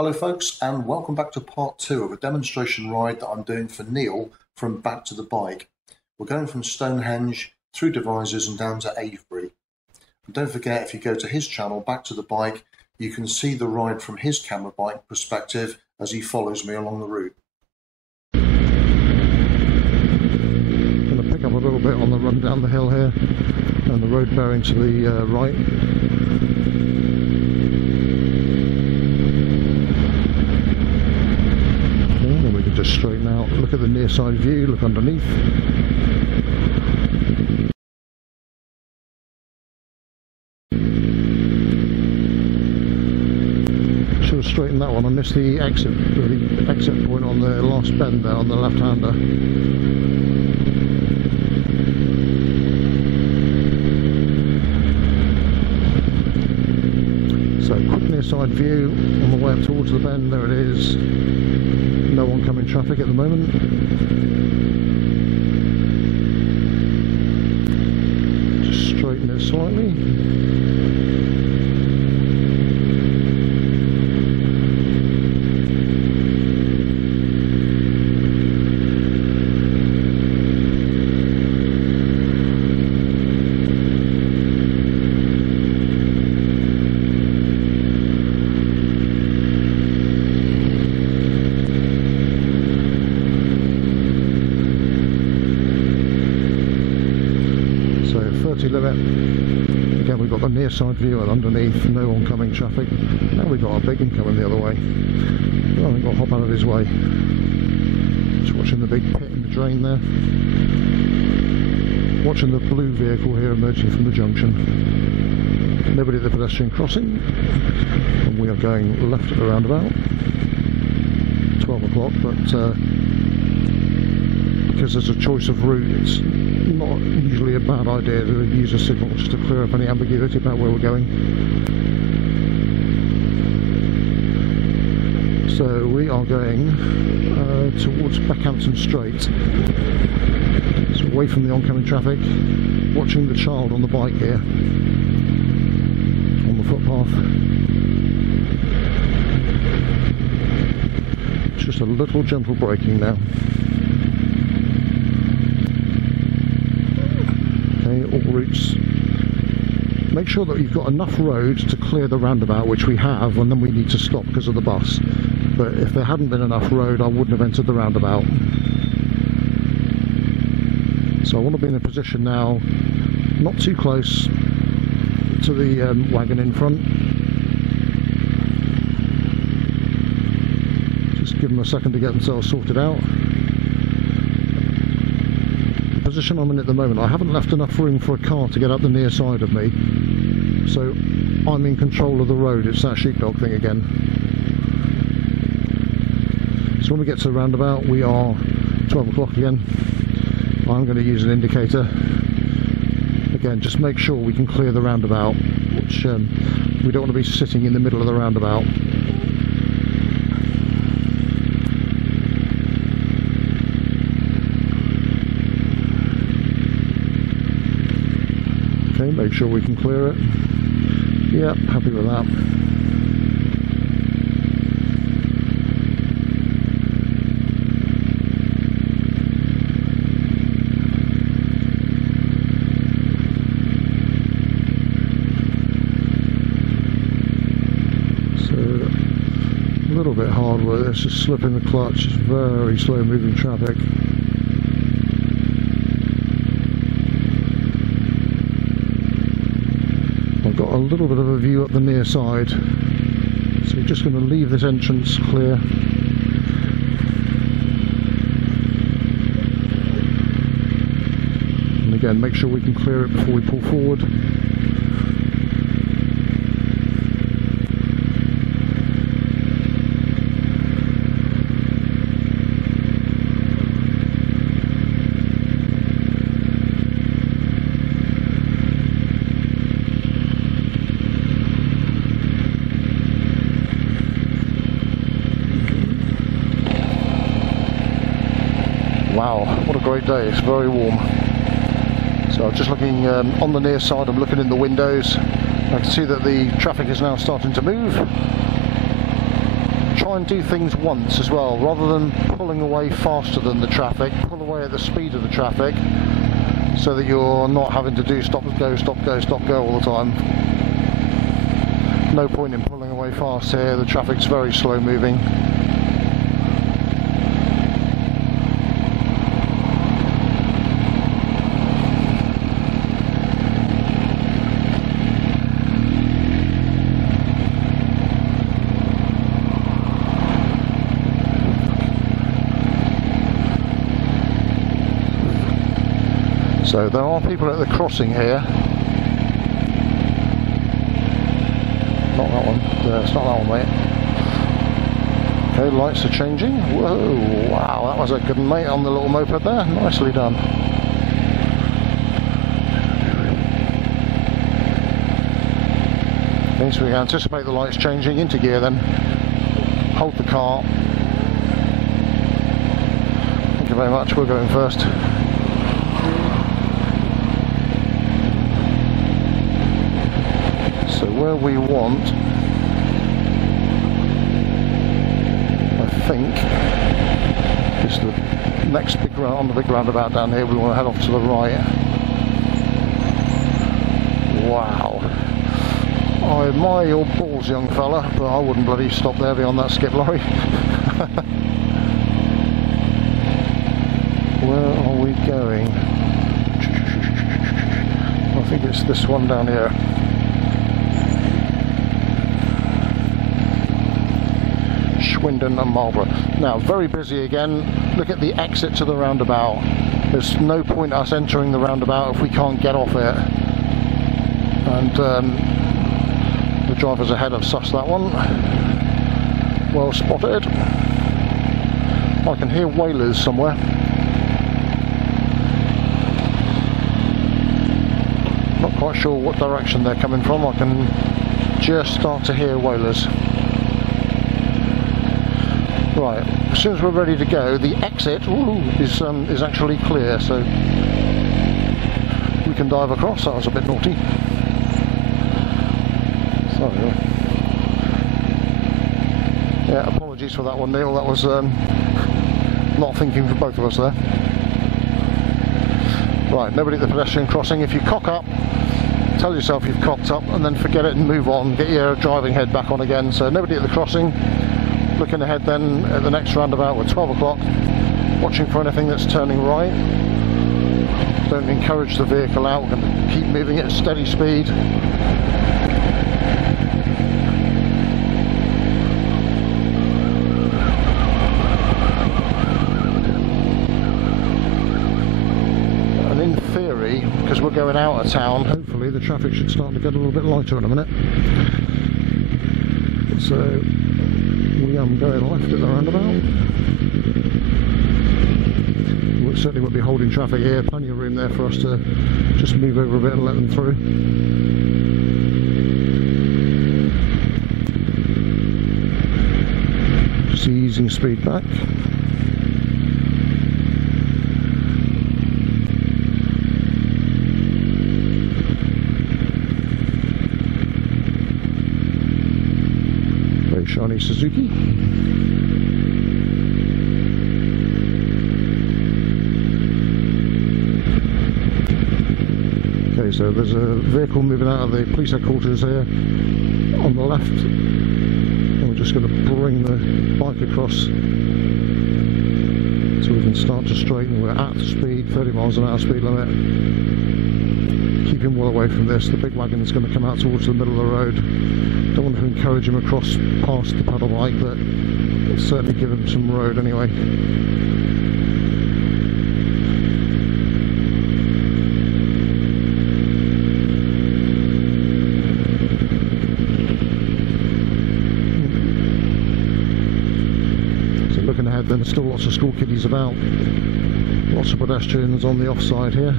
Hello folks, and welcome back to part 2 of a demonstration ride that I'm doing for Neil from Back to the Bike. We're going from Stonehenge through Devizes and down to Avebury. And don't forget, if you go to his channel, Back to the Bike, you can see the ride from his camera bike perspective as he follows me along the route. I'm going to pick up a little bit on the run down the hill here, and the road bearing to the right. Just straighten out, look at the near side view, look underneath. Should have straightened that one. I missed the exit point on the last bend there on the left-hander. So quick near side view on the way up towards the bend. There it is. No oncoming traffic at the moment. Just straighten it slightly. Limit. Again, we've got the near side view and underneath, no oncoming traffic. Now we've got our big one coming the other way. Oh, I think I'll hop out of his way. Just watching the big pit in the drain there. Watching the blue vehicle here emerging from the junction. Nobody at the pedestrian crossing. And we are going left at the roundabout. 12 o'clock, but because there's a choice of route, it's not usually a bad idea to use a signal just to clear up any ambiguity about where we're going. So we are going towards Beckhampton Straight. So away from the oncoming traffic, watching the child on the bike here, on the footpath. Just a little gentle braking now. All routes. Make sure that you've got enough road to clear the roundabout, which we have, and then we need to stop because of the bus. But if there hadn't been enough road, I wouldn't have entered the roundabout. So I want to be in a position now, not too close to the wagon in front. Just give them a second to get themselves sorted out. Position I'm in at the moment, I haven't left enough room for a car to get up the near side of me, so I'm in control of the road. It's that sheepdog thing again. So when we get to the roundabout, we are 12 o'clock again. I'm going to use an indicator again, just make sure we can clear the roundabout, which we don't want to be sitting in the middle of the roundabout. Okay, make sure we can clear it. Yep, happy with that. So, a little bit hard with this, just slipping the clutch, it's very slow moving traffic. Got a little bit of a view up the near side, so we're just going to leave this entrance clear. And again, make sure we can clear it before we pull forward. Wow, what a great day, it's very warm. So I'm just looking on the near side, I'm looking in the windows. I can see that the traffic is now starting to move. try and do things once as well, rather than pulling away faster than the traffic. Pull away at the speed of the traffic, so that you're not having to do stop, go, stop, go, stop, go all the time. No point in pulling away fast here, the traffic's very slow moving. So there are people at the crossing here. Not that one. It's not that one, mate. Okay, lights are changing. Whoa, wow, that was a good mate on the little moped there. Nicely done. Okay, so we anticipate the lights changing. Into gear then. Hold the car. Thank you very much. We're going first. So where we want, I think, is the next big on the big roundabout down here. We want to head off to the right. Wow. I admire your balls, young fella, but I wouldn't bloody stop there beyond that skip lorry. Where are we going? I think it's this one down here. Swindon and Marlborough. Now, very busy again. Look at the exit to the roundabout. There's no point us entering the roundabout if we can't get off it. And the drivers ahead have sussed that one. Well spotted. I can hear whalers somewhere. Not quite sure what direction they're coming from. I can just start to hear whalers. Right, as soon as we're ready to go, the exit is actually clear, so we can dive across. That was a bit naughty. Sorry. Yeah, apologies for that one, Neil. That was not thinking for both of us there. Right, nobody at the pedestrian crossing. If you cock up, tell yourself you've cocked up, and then forget it and move on. Get your driving head back on again. So nobody at the crossing. Looking ahead then at the next roundabout, we're 12 o'clock, watching for anything that's turning right. Don't encourage the vehicle out, we're going to keep moving at steady speed. And in theory, because we're going out of town, hopefully the traffic should start to get a little bit lighter in a minute. So we are going left at the roundabout. We certainly won't be holding traffic here. Plenty of room there for us to just move over a bit and let them through. Just easing speed back. Shiny Suzuki. Okay, so there's a vehicle moving out of the police headquarters here on the left, and we're just going to bring the bike across so we can start to straighten. We're at speed, 30 miles an hour speed limit. Keep him well away from this. The big wagon is going to come out towards the middle of the road. Don't want to encourage him across past the pedal bike, but certainly give him some road anyway. So looking ahead then, there's still lots of school kiddies about. Lots of pedestrians on the offside here.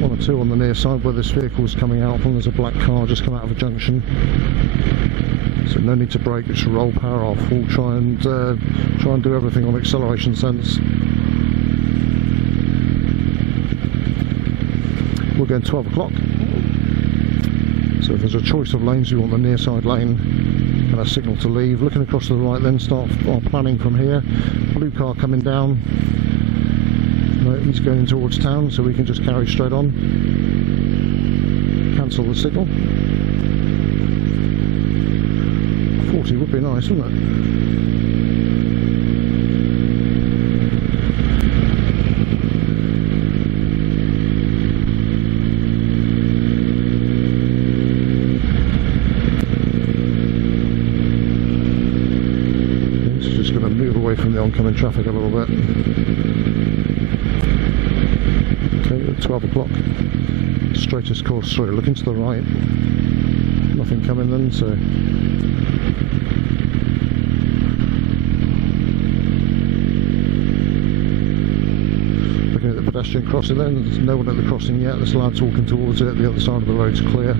One or two on the near side where this vehicle is coming out from. There's a black car just come out of a junction, so no need to brake, just roll power off. We'll try and do everything on acceleration sense. We're going 12 o'clock, so if there's a choice of lanes, we want the near side lane. and a signal to leave. Looking across to the right, then start our planning from here. Blue car coming down. No, he's going towards town, so we can just carry straight on. Cancel the signal. 40 would be nice, wouldn't it? From the oncoming traffic a little bit. Okay, at 12 o'clock, straightest course through, looking to the right, nothing coming then, so looking at the pedestrian crossing then, there's no one at the crossing yet, there's lads walking towards it, the other side of the road's clear.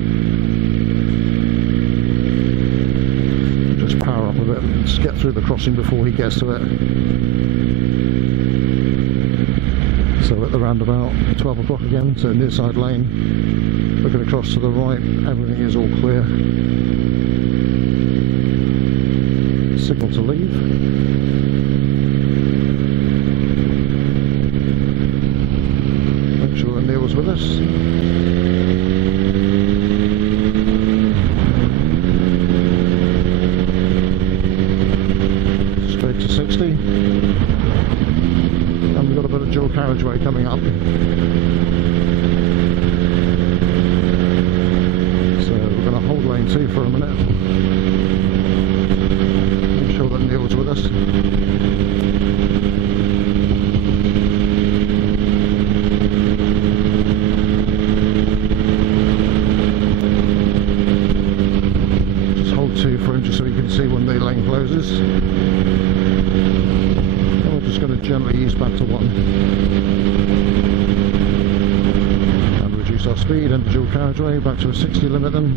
Just power up a bit, just get through the crossing before he gets to it. So at the roundabout, 12 o'clock again, so near side lane, looking across to the right, everything is all clear. Signal to leave. Make sure that Neil's with us. To 60, and we've got a bit of dual carriageway coming up, so we're going to hold lane 2 for a minute, make sure that Neil's with us. Just hold 2 for him just so he can see when the lane closes. Just going to gently ease back to 1 and reduce our speed and dual carriageway back to a 60 limit then.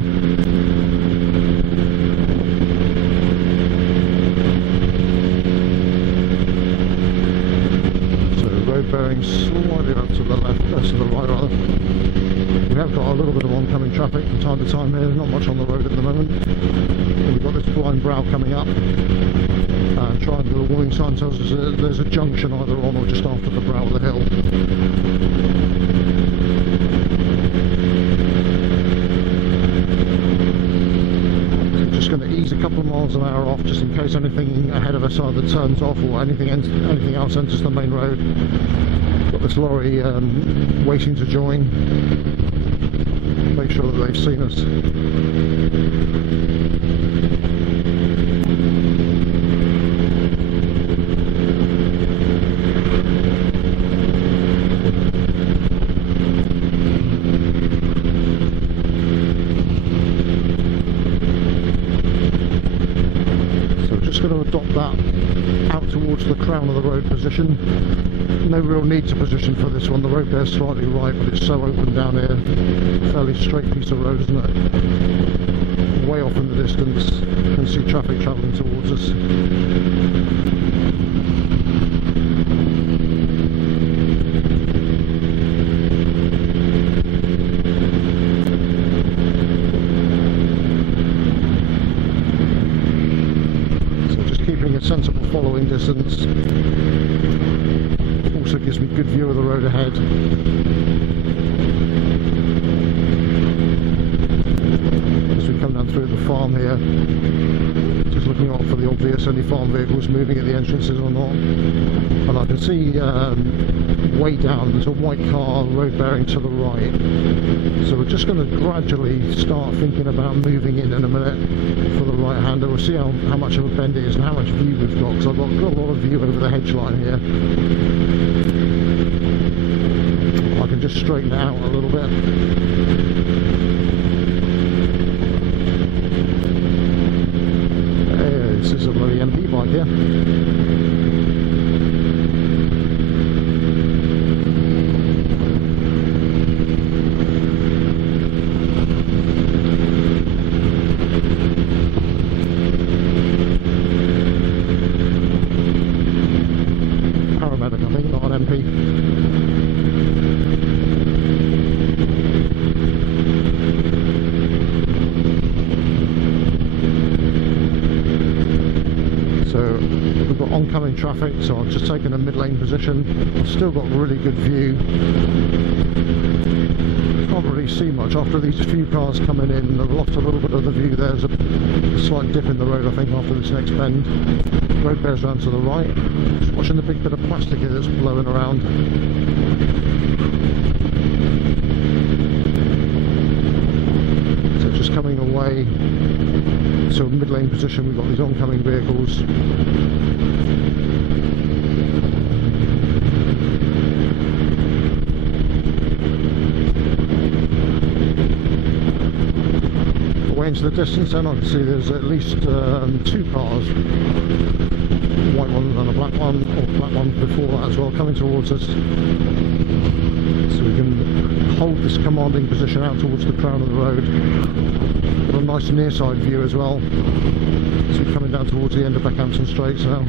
So road bearing slightly up to the left, to the right rather. We have got a little bit of oncoming traffic from time to time here, not much on the road at the moment. We've got this blind brow coming up. Triangular warning sign tells us that there's a junction either on or just after the brow of the hill. So just going to ease a couple of miles an hour off just in case anything ahead of us either turns off or anything else enters the main road. Got this lorry waiting to join. Make sure that they've seen us. Going to adopt that out towards the crown of the road position. No real need to position for this one, the road there's slightly right but it's so open down here, fairly straight piece of road, isn't it? Way off in the distance, you can see traffic travelling towards us. A sensible following distance, also gives me good view of the road ahead. As we come down through the farm here, just looking out for the obvious, any farm vehicles moving at the entrances or not. And I can see way down there's a white car road bearing to the right, so we're just going to gradually start thinking about moving in a minute for the right hander. We'll see how much of a bend it is and how much view we've got, because I've got a lot of view over the hedge line here. I can just straighten it out a little bit. This is a bloody MP bike here. Paramedic, I think, not an MP. oncoming traffic, so I've just taken a mid-lane position. I've still got really good view. Can't really see much after these few cars coming in. I've lost a little bit of the view. There's a slight dip in the road, I think, after this next bend. The road bears around to the right. Just watching the big bit of plastic here that's blowing around. So just coming away to a mid-lane position, we've got these oncoming vehicles. Away into the distance then I can see there's at least 2 cars, a white one and a black one, or black one before that as well, coming towards us. So we can hold this commanding position out towards the crown of the road. Got a nice near side view as well. So we're coming down towards the end of Beckhampton Straits now.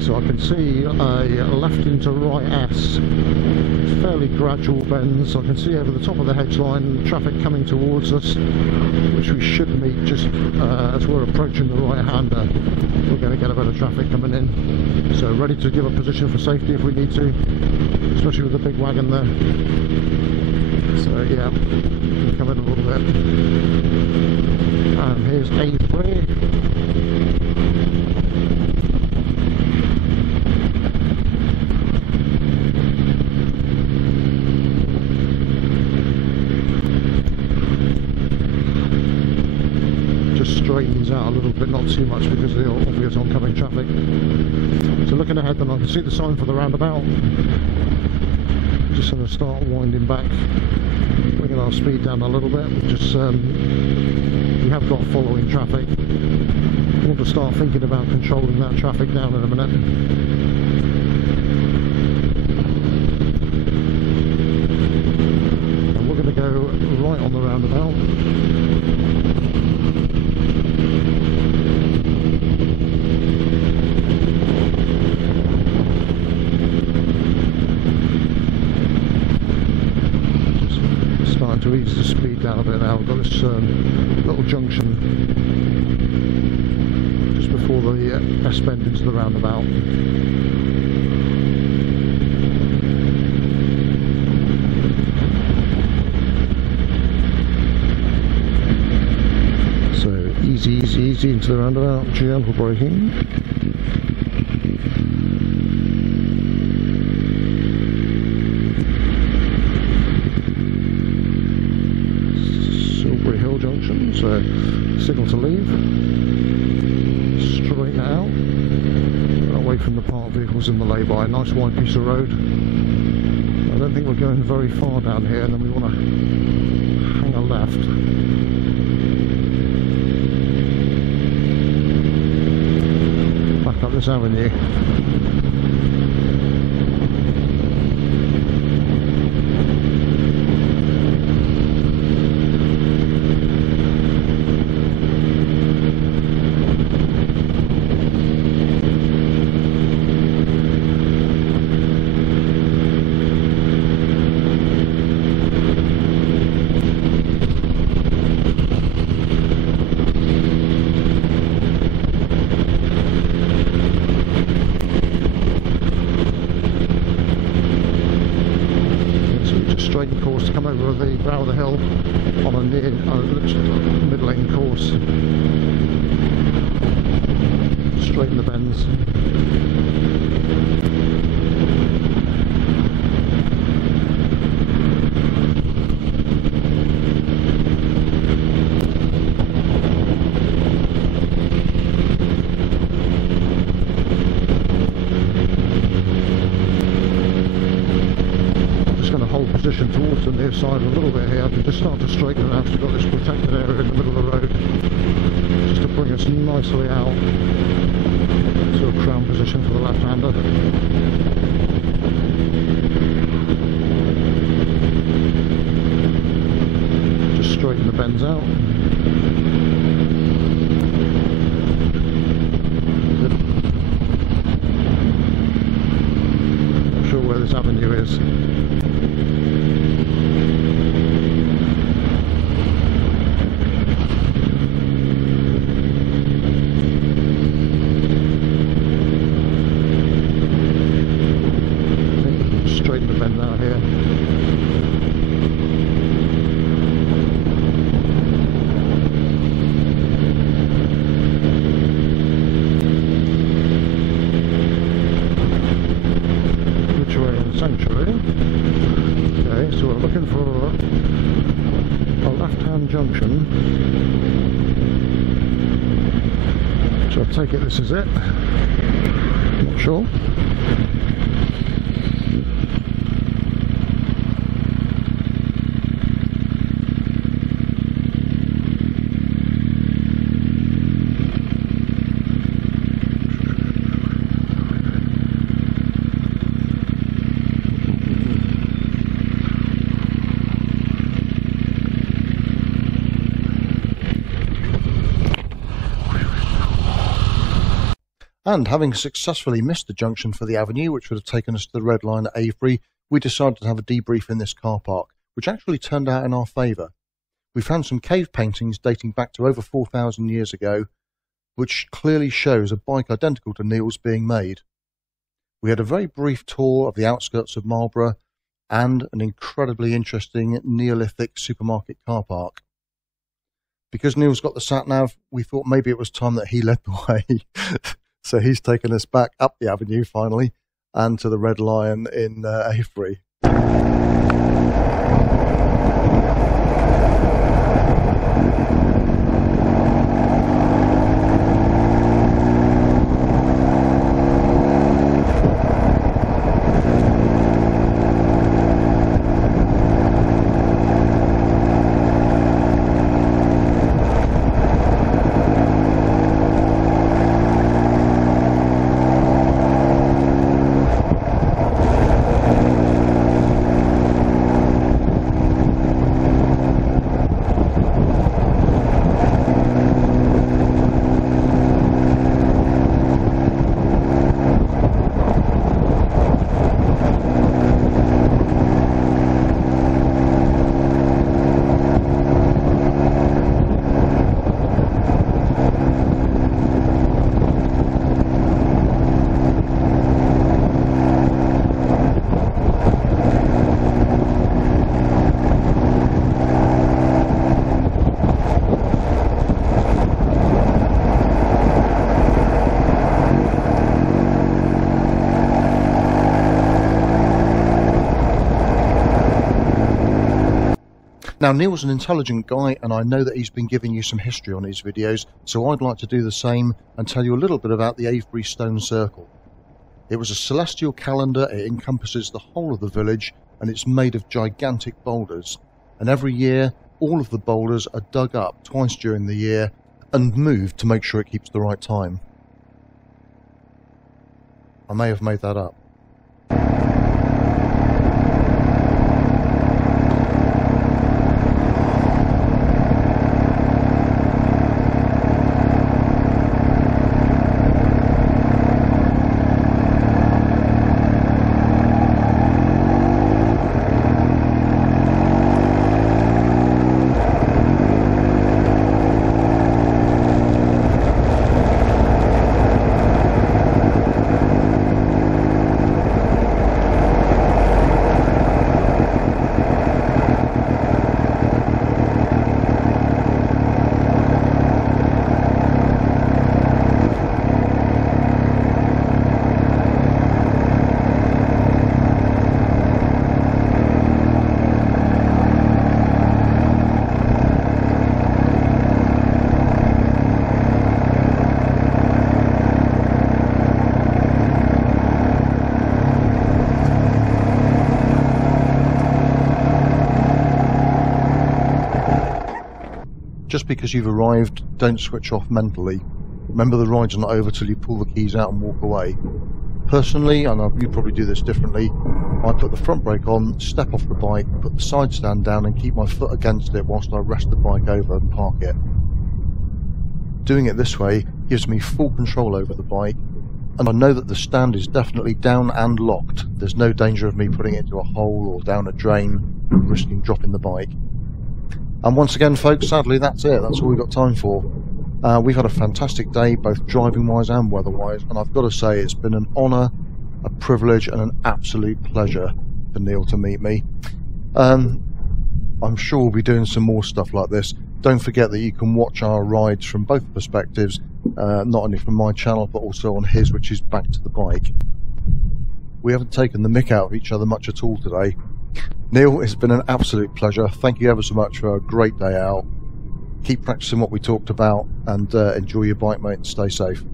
So I can see a left into right S, fairly gradual bends. I can see over the top of the hedge line traffic coming towards us, which we should meet just as we're approaching the right hander. We're going to get a bit of traffic coming in, so ready to give a position for safety if we need to, especially with the big wagon there. So yeah, come in a little bit. And here's Avebury. Straightens out a little bit, not too much because of the obvious oncoming traffic. So looking ahead then I can see the sign for the roundabout. Just going to start winding back, bringing our speed down a little bit. Just we have got following traffic. I want to start thinking about controlling that traffic down in a minute. And we're going to go right on the roundabout. To ease the speed down a bit now. We've got this little junction just before the S bend into the roundabout. So easy into the roundabout, gentle braking. So signal to leave, straighten it out, away from the parked vehicles in the lay-by. Nice wide piece of road. I don't think we're going very far down here, and then we want to hang a left. Back up this avenue. Straighten course to come over the brow of the hill on a mid-lane course. Straighten the bends. Position towards the near side a little bit here. I can just start to straighten it out. We've got this protected area in the middle of the road just to bring us nicely out to a crown position for the left-hander. Just straighten the bend bends out. Not sure where this avenue is. Straighten the bend out here. Which way in Sanctuary? Okay, so we're looking for a left-hand junction. So I take it this is it. Not sure. And having successfully missed the junction for the avenue, which would have taken us to the red line at Avebury, we decided to have a debrief in this car park, which actually turned out in our favour. We found some cave paintings dating back to over 4,000 years ago, which clearly shows a bike identical to Neil's being made. We had a very brief tour of the outskirts of Marlborough and an incredibly interesting Neolithic supermarket car park. Because Neil's got the sat-nav, we thought maybe it was time that he led the way. So he's taken us back up the avenue finally and to the Red Lion in Avebury. Now, Neil's an intelligent guy, and I know that he's been giving you some history on his videos, so I'd like to do the same and tell you a little bit about the Avebury Stone Circle. It was a celestial calendar, it encompasses the whole of the village, and it's made of gigantic boulders. And every year, all of the boulders are dug up twice during the year and moved to make sure it keeps the right time. I may have made that up. Just because you've arrived, don't switch off mentally. Remember, the ride's not over till you pull the keys out and walk away. Personally, and you probably do this differently, I put the front brake on, step off the bike, put the side stand down and keep my foot against it whilst I rest the bike over and park it. Doing it this way gives me full control over the bike, and I know that the stand is definitely down and locked. There's no danger of me putting it into a hole or down a drain and risking dropping the bike. And once again, folks, sadly that's it. That's all we've got time for. We've had a fantastic day, both driving-wise and weather-wise, and I've got to say it's been an honour, a privilege and an absolute pleasure for Neil to meet me. I'm sure we'll be doing some more stuff like this. Don't forget that you can watch our rides from both perspectives, not only from my channel but also on his, which is Back to the Bike. We haven't taken the mick out of each other much at all today. Neil, it's been an absolute pleasure. Thank you ever so much for a great day out. Keep practicing what we talked about and enjoy your bike, mate, and stay safe.